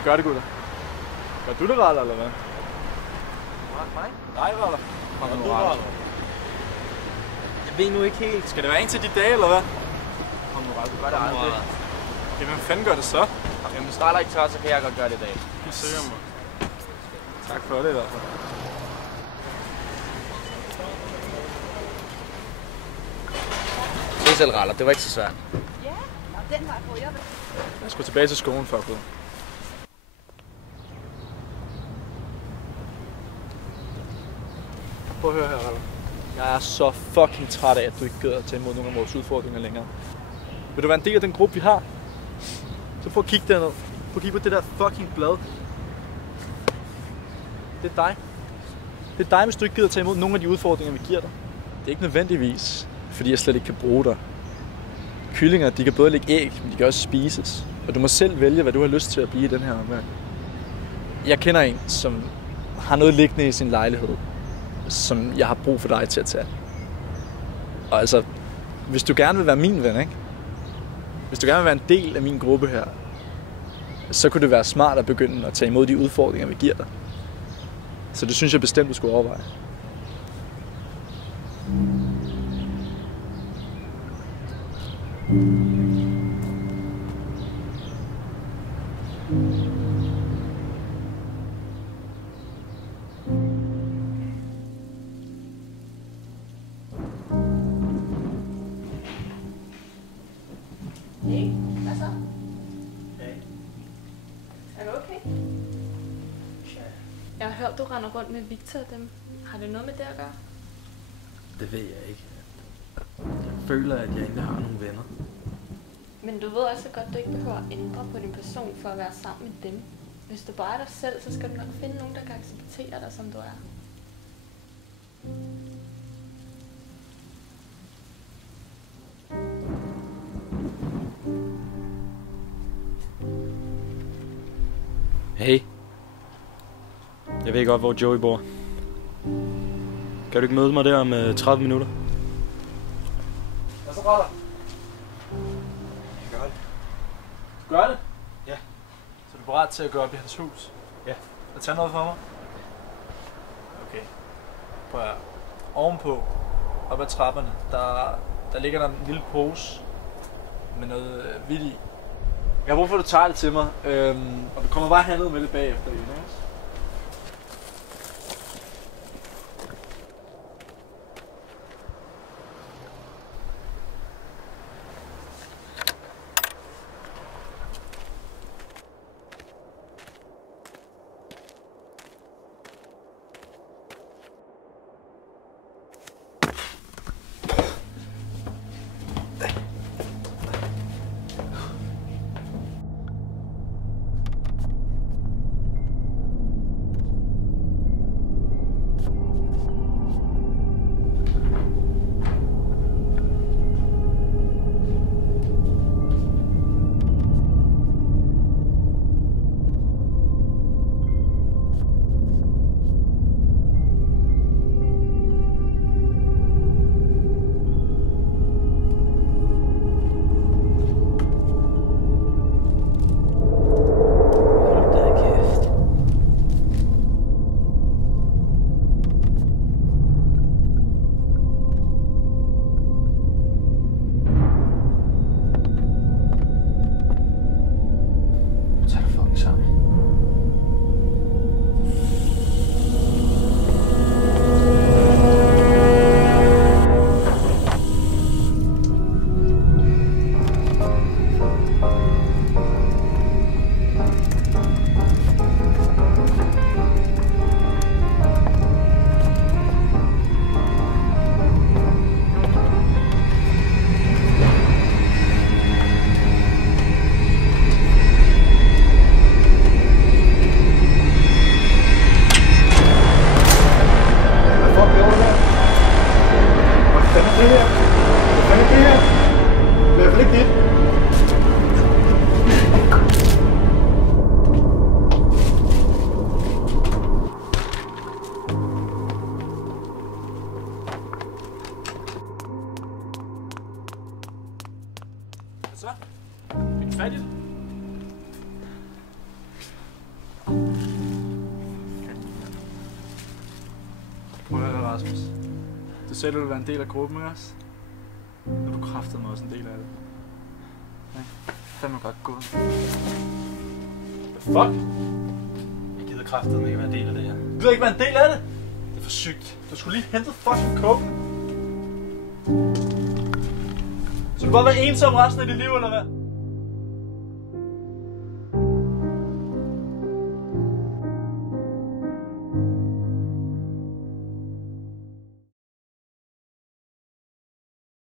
Hvem gør det, gutter? Gør du det, Raller, eller hvad? Nej. Nej, Raller. Gør du Raller? Jeg ved nu ikke helt. Skal det være en til de dage, eller hvad? Kom nu, Raller. Du gør det aldrig. Okay, hvem fanden gør det så? Jamen, hvis Raller ikke tør, så kan jeg godt gøre det i dag. Jeg søger mig. Tak for det i hvert fald. Se selv, Raller. Det var ikke så svært. Ja, den vej på, jeg vil. Jeg skal tilbage til skolen for at gå. Prøv at høre her, Raller. Jeg er så fucking træt af, at du ikke gider at tage imod nogle af vores udfordringer længere. Vil du være en del af den gruppe, vi har? Så prøv at kigge derned. Prøv at kigge på det der fucking blad. Det er dig. Det er dig, hvis du ikke gider at tage imod nogle af de udfordringer, vi giver dig. Det er ikke nødvendigvis, fordi jeg slet ikke kan bruge dig. Kyllinger, de kan både lægge æg, men de kan også spises. Og du må selv vælge, hvad du har lyst til at blive i den her omgang. Jeg kender en, som har noget liggende i sin lejlighed, som jeg har brug for dig til at tage. Og altså, hvis du gerne vil være min ven, ikke? Hvis du gerne vil være en del af min gruppe her, så kunne det være smart at begynde at tage imod de udfordringer, vi giver dig. Så det synes jeg bestemt, du skulle overveje. Hey, hvad så? Hey. Er du okay? Jeg har hørt, du render rundt med Victor og dem. Har det noget med det at gøre? Det ved jeg ikke. Jeg føler, at jeg ikke har nogen venner. Men du ved også godt, at du ikke behøver at ændre på din person for at være sammen med dem. Hvis du bare er dig selv, så skal du nok finde nogen, der kan acceptere dig, som du er. Hey. Jeg ved godt, hvor Joey bor. Kan du ikke møde mig der om 30 minutter? Hvad så, Raller? Jeg gør det. Gør det? Ja. Så er du parat til at gå op i hans hus? Ja. Og tage noget for mig? Okay. Prøv at ovenpå, op ad trapperne, der ligger der en lille pose med noget hvidt i. Jeg har brug for, at du tager det til mig, og du kommer bare herned med det bagefter, Jonas. Så? Fik du fat i det? sagde, du ville være en del af gruppen, ikke også? Nu er du kraftedeme også en del af det. Ja, fandme godt gået. Hvad fuck? Jeg gider kraftedeme ikke være en del af det her. Du gider ikke være en del af det? Det er for sygt. Du skulle lige hente fucking coke. Så du bare være ensom resten af dit liv, eller hvad?